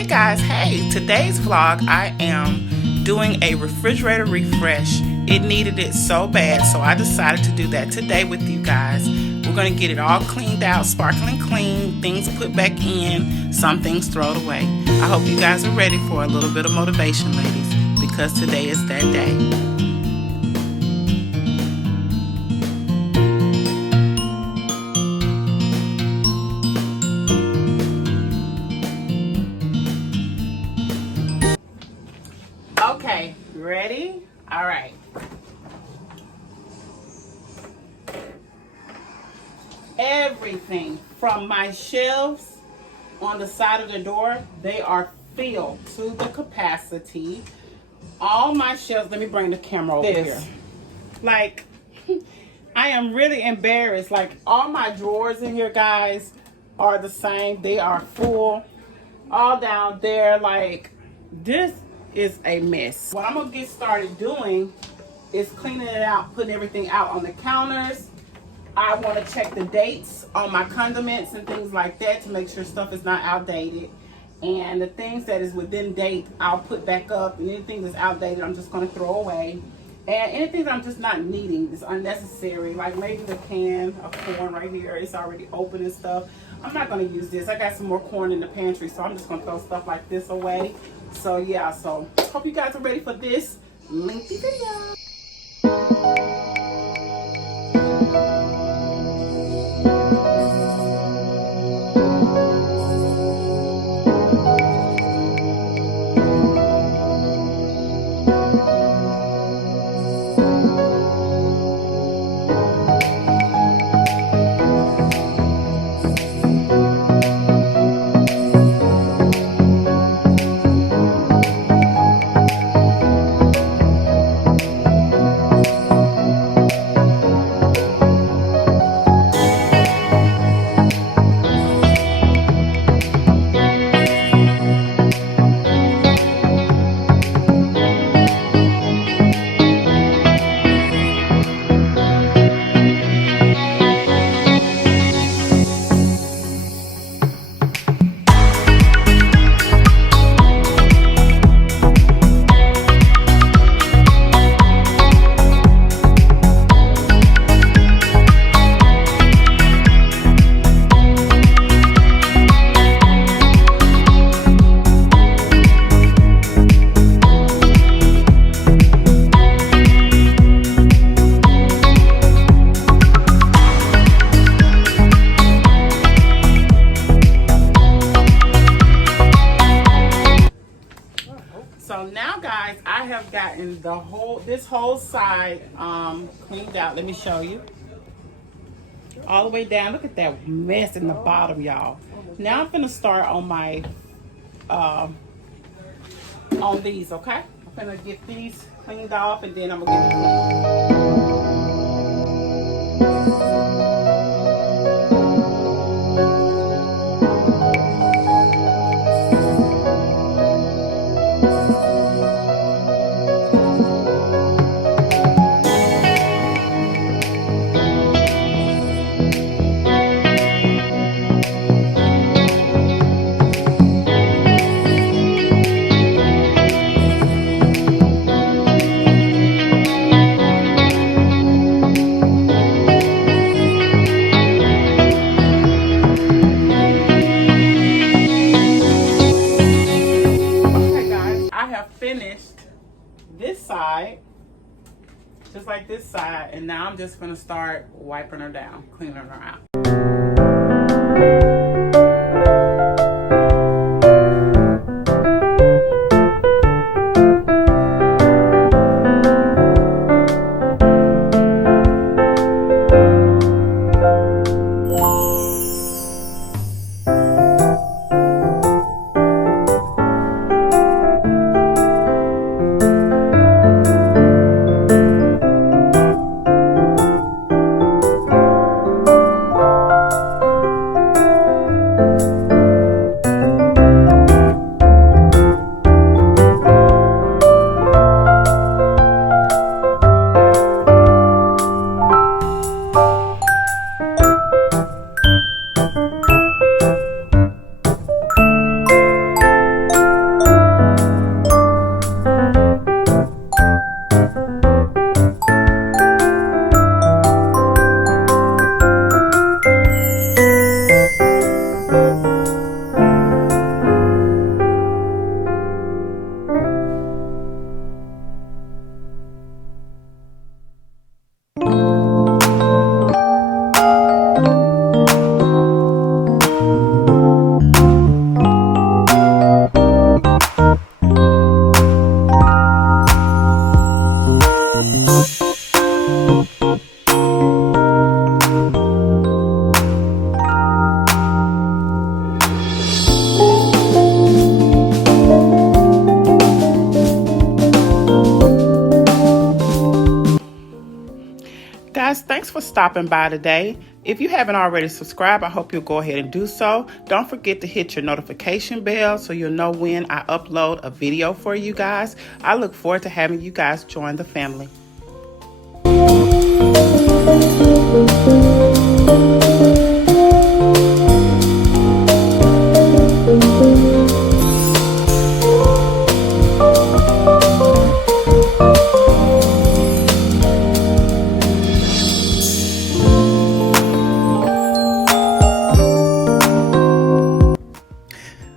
Hey guys, hey, today's vlog I am doing a refrigerator refresh. It needed it so bad, so I decided to do that today with you guys. We're going to get it all cleaned out, sparkling clean, things put back in, some things thrown away. I hope you guys are ready for a little bit of motivation, ladies, because today is that day. Okay, ready? All right. Everything from my shelves on the side of the door, they are filled to the capacity. All my shelves, let me bring the camera over here. Like, I am really embarrassed. Like, all my drawers in here, guys, are the same. They are full. All down there, like, this is a mess. What I'm gonna get started doing is cleaning it out, putting everything out on the counters. I want to check the dates on my condiments and things like that to make sure stuff is not outdated. And the things that is within date, I'll put back up. And anything that's outdated, I'm just going to throw away. And anything that I'm just not needing is unnecessary. Like maybe the can of corn right here, it's already open and stuff. I'm not going to use this. I got some more corn in the pantry, so I'm just going to throw stuff like this away. So yeah, so hope you guys are ready for this lengthy video. So now, guys, I have gotten this whole side cleaned out. Let me show you. All the way down. Look at that mess in the bottom, y'all. Now I'm gonna start on my on these, okay? I'm gonna get these cleaned off and then I'm gonna get them. Finished this side just like this side, and now I'm just going to start wiping her down, cleaning her out. stopping by today. If you haven't already subscribed, I hope you'll go ahead and do so. Don't forget to hit your notification bell so you'll know when I upload a video for you guys. I look forward to having you guys join the family.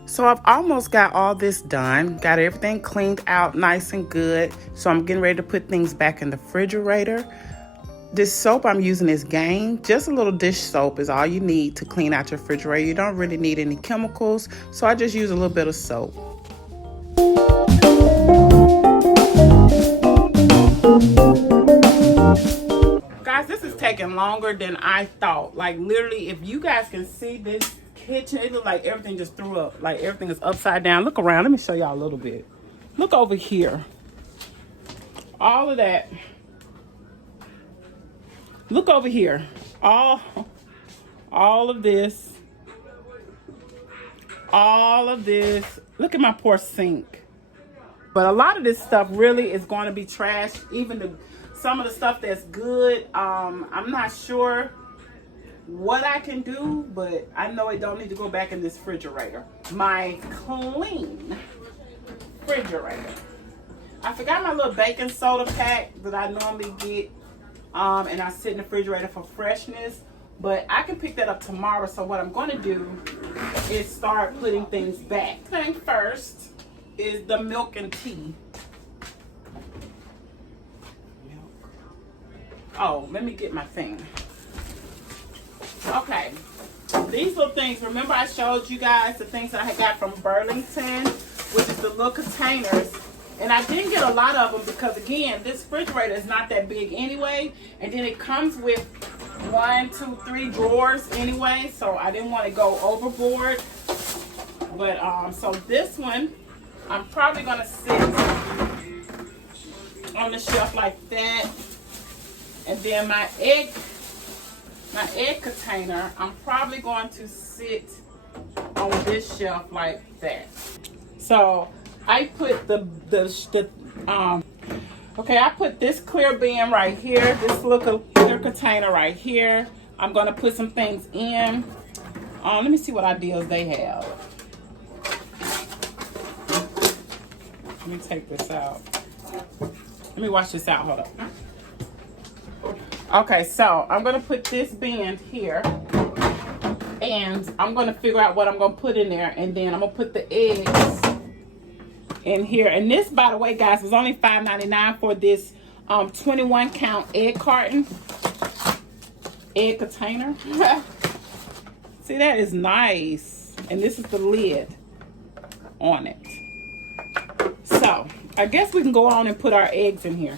So I've almost got all this done, got everything cleaned out nice and good. So I'm getting ready to put things back in the refrigerator. This soap I'm using is Gain. Just a little dish soap is all you need to clean out your refrigerator. You don't really need any chemicals, so I just use a little bit of soap. Guys, this is taking longer than I thought. Like literally, if you guys can see this kitchen, it looks like everything just threw up. Like everything is upside down. Look around. Let me show y'all a little bit. Look over here. All of that. Look over here. All of this. All of this. Look at my poor sink. But a lot of this stuff really is going to be trashed. Even some of the stuff that's good. I'm not sure what I can do, but I know it don't need to go back in this refrigerator. My clean refrigerator. I forgot my little baking soda pack that I normally get, and I sit in the refrigerator for freshness, but I can pick that up tomorrow. So what I'm going to do is start putting things back. Thing first is the milk and tea. Oh, let me get my thing. Okay, these little things, remember I showed you guys the things that I got from Burlington, which is the little containers. And I didn't get a lot of them because, again, this refrigerator is not that big anyway. And then it comes with 1, 2, 3 drawers anyway. So I didn't want to go overboard. But, so this one, I'm probably going to sit on the shelf like that. And then my egg container, I'm probably going to sit on this shelf like that. So I put I put this clear bin right here, this little clear container right here. I'm gonna put some things in. Let me see what ideas they have. Let me take this out. Let me wash this out, hold up. Okay, so I'm gonna put this bin here, and I'm gonna figure out what I'm gonna put in there, and then I'm gonna put the eggs in here. And this, by the way, guys, was only $5.99 for this 21 count egg carton, egg container. See, that is nice. And this is the lid on it. So I guess we can go on and put our eggs in here.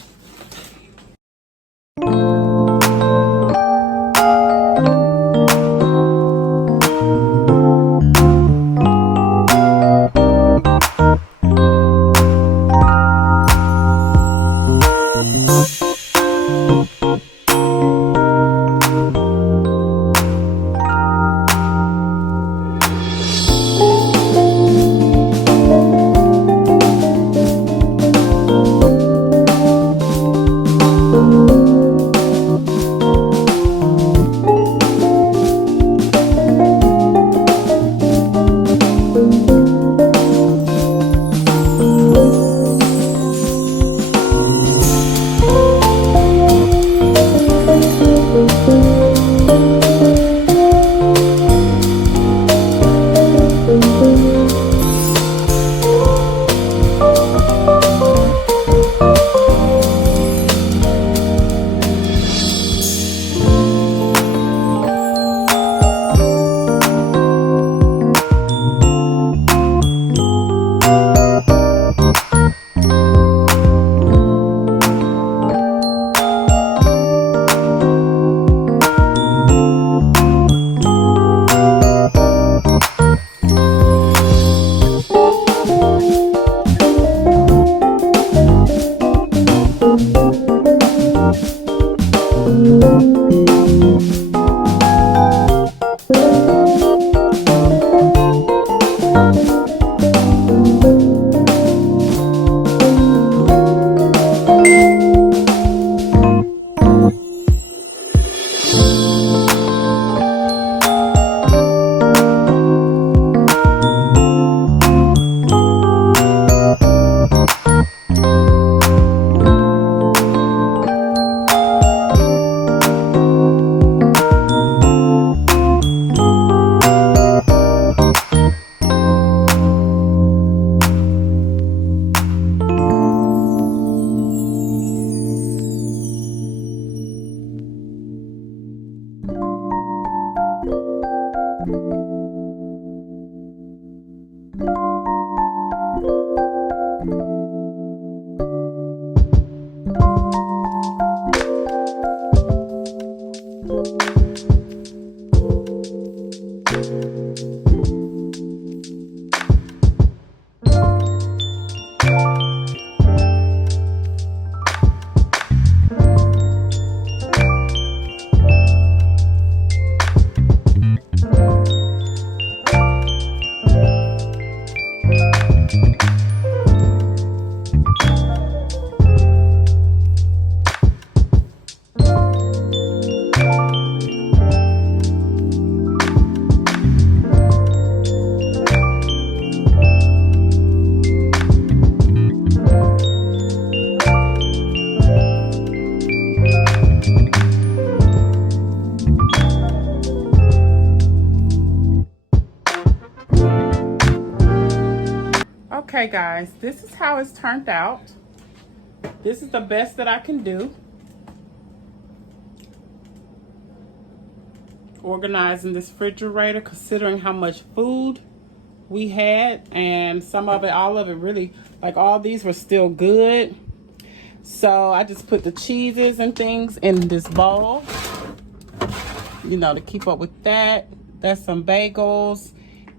Okay guys, this is how it's turned out. This is the best that I can do. Organizing this refrigerator, considering how much food we had, and some of it, all of it really, like all these were still good. So I just put the cheeses and things in this bowl, you know, to keep up with that. That's some bagels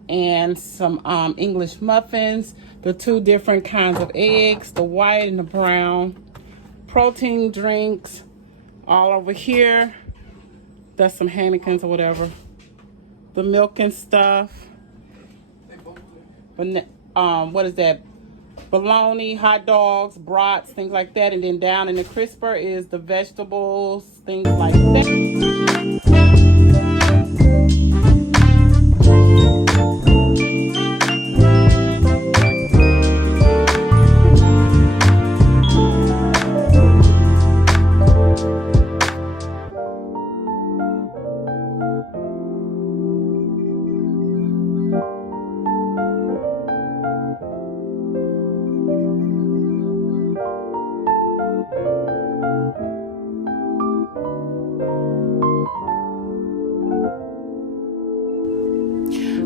and some English muffins, the 2 different kinds of eggs, the white and the brown, protein drinks all over here. That's some Heinekens or whatever, the milk and stuff. But what is that? Bologna, hot dogs, brats, things like that. And then down in the crisper is the vegetables, things like that.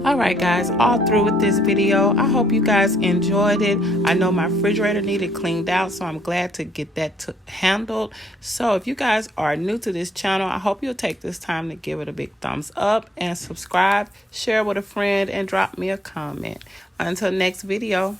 Alright guys, all through with this video. I hope you guys enjoyed it. I know my refrigerator needed cleaned out, so I'm glad to get that handled. So if you guys are new to this channel, I hope you'll take this time to give it a big thumbs up and subscribe, share with a friend, and drop me a comment. Until next video.